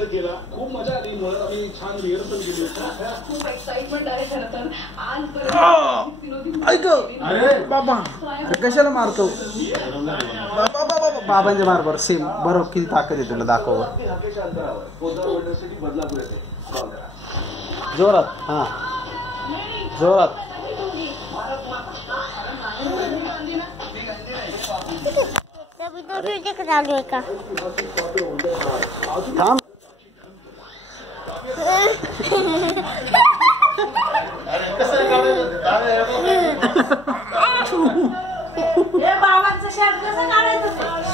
Colour केला, खूप मजा आली. मुळात आम्ही छान रिहर्सल केली. खूप एक्साइटमेंट आहे खरं तर आजपर्यंत. ऐक बाबा कशाला मारतो बाबांच्या मार बरं सेम बरोबर किती ताकद आहे तुला दाखव जोरात हा जोरात चालू आहे का थांब बाबांचं शर्ट कसं काढायचं